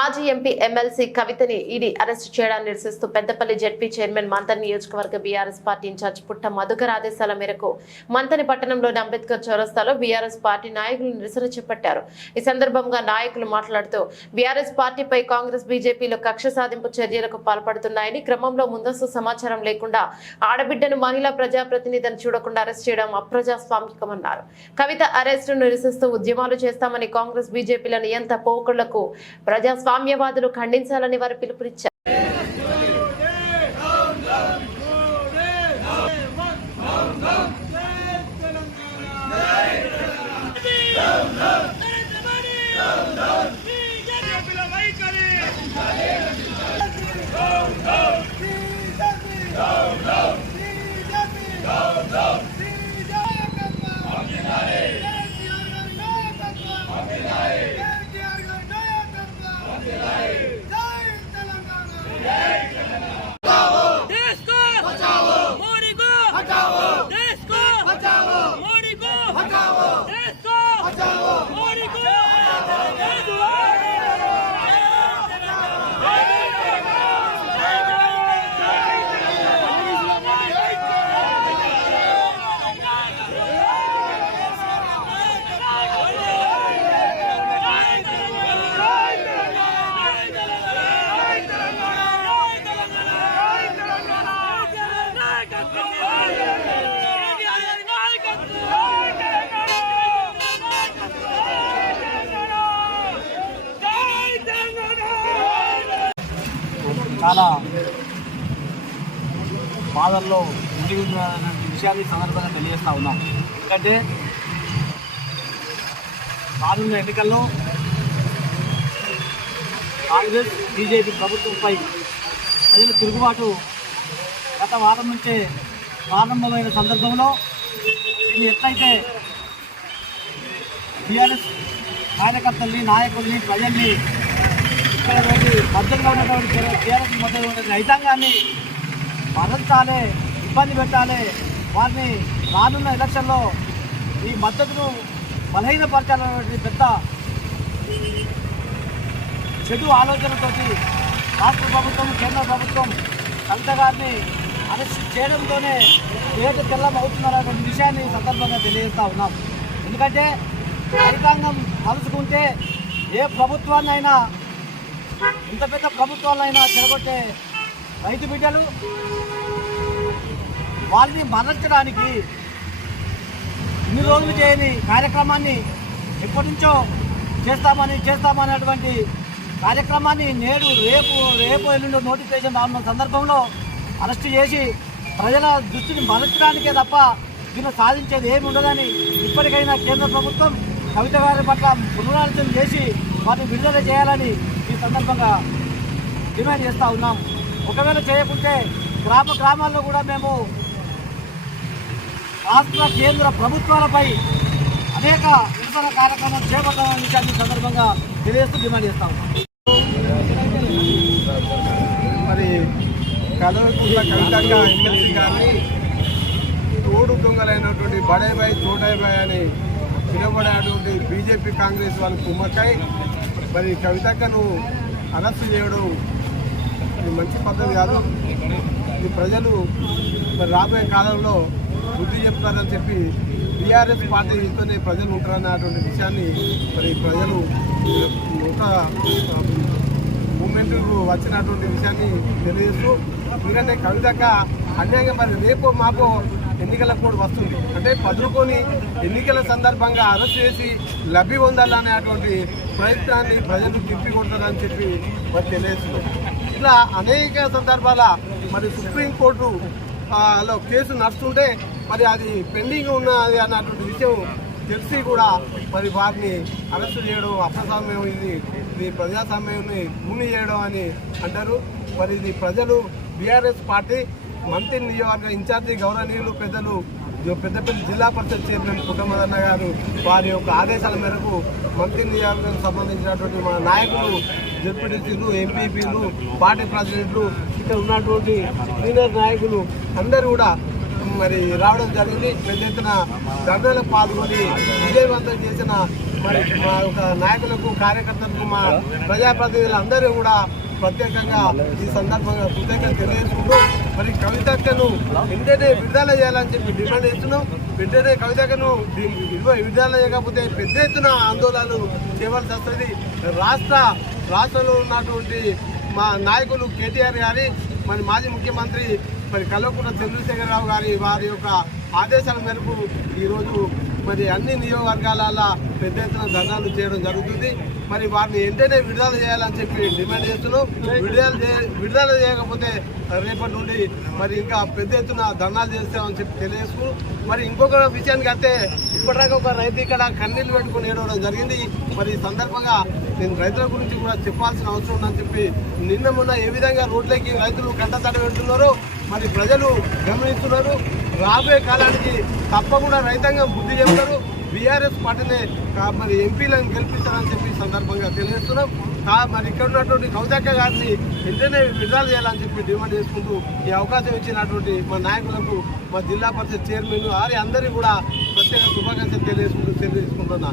మాజీ MP MLC కవితని ED arrest చేయడాన్ని నిరసిస్తూ పెద్దపల్లి జడ్పీ చైర్మన్ మంతన్ నియోజకవర్గ బీఆర్ఎస్ పార్టీ ఇన్ఛార్జ్ పుట్ట మధుకర్ ఆదేశాల మేరకు మంతని పట్టణంలోని అంబేద్కర్ చౌరస్తాలో బీఆర్ఎస్ పార్టీ నాయకులు నిరసన చేపట్టారు. ఈ సందర్భంగా నాయకులు మాట్లాడుతూ బీఆర్ఎస్ పార్టీపై కాంగ్రెస్ బీజేపీలో కక్ష సాధింపు చర్యలకు పాల్పడుతున్నాయని క్రమంలో ముందస్తు సమాచారం లేకుండా ఆడబిడ్డను మహిళా ప్రజాప్రతినిధిని చూడకుండా అరెస్ట్ చేయడం అప్రజాస్వామికమన్నారు. కవిత అరెస్టును నిరసిస్తూ ఉద్యమాలు చేస్తామని కాంగ్రెస్ బీజేపీల ఎంత పోకళ్ళకు సామ్యవాదులు ఖండించాలని వారు పిలుపునిచ్చారు. చాలా బాధల్లో ఉండి ఉన్నటువంటి విషయాన్ని సందర్భంగా తెలియజేస్తా ఉన్నాం. ఎందుకంటే రానున్న ఎన్నికల్లో కాంగ్రెస్ బీజేపీ ప్రభుత్వంపై ప్రజల తిరుగుబాటు గత వారం నుంచే ప్రారంభమైన సందర్భంలో ఇది ఎట్లయితే టీఆర్ఎస్ కార్యకర్తల్ని నాయకుల్ని ప్రజల్ని ఇక్కడ మద్దతుగా ఉన్నటువంటి టీఆర్ఎస్ మద్దతు రైతాంగాన్ని మరణించాలి ఇబ్బంది పెట్టాలి. వారిని రానున్న ఎలక్షన్లో ఈ మద్దతును బలహీనపరచాలనేటువంటి పెద్ద చెడు ఆలోచనతోటి రాష్ట్ర ప్రభుత్వం కేంద్ర ప్రభుత్వం కవిత గారిని అరెస్ట్ చేయడంతోనే పేద తెల్లం అవుతున్నారనేటువంటి విషయాన్ని సందర్భంగా తెలియజేస్తా ఉన్నాం. ఎందుకంటే రైతాంగం కలుసుకుంటే ఏ ప్రభుత్వాన్నైనా ఇంత పెద్ద ప్రభుత్వాలైనా చెడగొట్టే రైతు బిడ్డలు వారిని మరణించడానికి ఇన్ని రోజులు చేయని కార్యక్రమాన్ని ఎప్పటి నుంచో చేస్తామని చేస్తామనేటువంటి కార్యక్రమాన్ని నేడు రేపు రేపు ఎల్లుండి నోటిఫికేషన్ రానున్న సందర్భంలో అరెస్ట్ చేసి ప్రజల దృష్టిని మరల్చడానికే తప్ప దీన్ని సాధించేది ఏమి ఉండదని ఇప్పటికైనా కేంద్ర ప్రభుత్వం కవిత గారి పట్ల పునరాలోచన చేసి వాటిని విడుదల చేయాలని సందర్భంగా డిమాండ్ చేస్తూ ఉన్నాం. ఒకవేళ చేయకుంటే గ్రామ గ్రామాల్లో కూడా మేము రాష్ట్ర కేంద్ర ప్రభుత్వాలపై అనేక నిరసన కార్యక్రమాలు చేపట్టాలని అన్ని సందర్భంగా తెలియజేస్తూ డిమాండ్ చేస్తా మరి కలవకుంట్ల కవితక్క ఎమ్మెల్సీ తోడు దొంగలైనటువంటి బడేబాయ్ చోటాయిబాయ్ అని పిలువబడేటువంటి బీజేపీ కాంగ్రెస్ వాళ్ళ కుమ్మకాయ మరి కవితక్కను అరెస్ట్ చేయడం ఇది మంచి పద్ధతి కాదు. ఇది ప్రజలు మరి రాబోయే కాలంలో బుద్ధి చెప్తారని చెప్పి టీఆర్ఎస్ పార్టీతోనే ప్రజలు ఉంటారన్నటువంటి విషయాన్ని మరి ప్రజలు ఒక మూమెంట్ వచ్చినటువంటి విషయాన్ని తెలియజేస్తూ ఎందుకంటే కవితక్క అన్యాయంగా మరి రేపు మాకు ఎన్నికల కోడ్ వస్తుంది. అంటే పదులుకొని ఎన్నికల సందర్భంగా అరెస్ట్ చేసి లబ్ధి పొందాలనేటువంటి ప్రయత్నాన్ని ప్రజలు తిప్పి కొడతారని చెప్పి మరి తెలియజేస్తున్నారు ఇట్లా అనేక సందర్భాల మరి సుప్రీంకోర్టు లో కేసు నడుస్తుంటే మరి అది పెండింగ్ ఉన్నది అన్నటువంటి విషయం తెలిసి కూడా మరి వారిని అరెస్ట్ చేయడం అప్రసామ్యం ఇది ఇది ప్రజాస్వామ్యాన్ని భూమి చేయడం అని అంటారు. మరి ఇది ప్రజలు బీఆర్ఎస్ పార్టీ మంత్రి నియోజకవర్గ ఇన్ఛార్జి గౌరవనీయులు పెద్దలు పెద్ద పెద్దపల్లి జిల్లా పరిషత్ చైర్మన్ కుటుంబదన్న గారు వారి యొక్క ఆదేశాల మేరకు మంత్రి నియోజకవర్గం సంబంధించినటువంటి మన నాయకులు జెడ్పీటీసీలు ఎంపీపీలు పార్టీ ప్రెసిడెంట్లు ఇక్కడ ఉన్నటువంటి సీనియర్ నాయకులు అందరూ కూడా మరి రావడం జరిగింది. పెద్ద ఎత్తున ధర్నాలకు పాల్గొని విజయవంతం చేసిన మరి మా యొక్క నాయకులకు కార్యకర్తలకు మా ప్రజాప్రతినిధులందరూ కూడా ప్రత్యేకంగా ఈ సందర్భంగా కృతజ్ఞత తెలియజేసుకుంటూ మరి కవితక్కను వెంటనే విడుదల చేయాలని చెప్పి డిమాండ్ చేస్తున్నాం. వెంటనే కవితక్కను విడుదల విడుదల చేయకపోతే పెద్ద ఎత్తున ఆందోళనలు చేయవలసి వస్తుంది. రాష్ట్ర రాష్ట్రంలో ఉన్నటువంటి మా నాయకులు కేటీఆర్ గారి మరి మాజీ ముఖ్యమంత్రి మరి కల్వకుంట్ల చంద్రశేఖరరావు గారి వారి యొక్క ఆదేశాల మేరకు ఈరోజు మరి అన్ని నియోజకవర్గాల పెద్ద ఎత్తున ధర్నాలు చేయడం జరుగుతుంది. మరి వారిని వెంటనే విడుదల చేయాలని చెప్పి డిమాండ్ చేస్తున్నాం. విడుదల విడుదల చేయకపోతే రేపటి నుండి మరి ఇంకా పెద్ద ఎత్తున ధర్నాలు చేస్తామని చెప్పి తెలియజేస్తూ మరి ఇంకొక విషయానికి అయితే ఇప్పటిదాకా ఒక రైతు ఇక్కడ కన్నీళ్ళు పెట్టుకుని ఏడవడం జరిగింది. మరి సందర్భంగా నేను రైతుల గురించి కూడా చెప్పాల్సిన అవసరం ఉందని చెప్పి నిన్న మొన్న ఏ విధంగా రోడ్లకి రైతులు కంటతడ పెడుతున్నారో మరి ప్రజలు గమనిస్తున్నారు. రాబోయే కాలానికి తప్పకుండా రైతాంగం బుద్ధి చెప్తారు బీఆర్ఎస్ పార్టీనే మరి ఎంపీలను గెలిపిస్తారని చెప్పి సందర్భంగా తెలియజేస్తున్నాం. మరి ఇక్కడ ఉన్నటువంటి కవితక్క గారిని వెంటనే విడుదల చేయాలని చెప్పి డిమాండ్ చేసుకుంటూ ఈ అవకాశం ఇచ్చినటువంటి మా నాయకులకు మా జిల్లా పరిషత్ చైర్మన్ వారి అందరికీ కూడా ప్రత్యేక శుభాకాంక్షలు తెలియజేసుకుంటూ తెలియజేసుకుంటున్నా.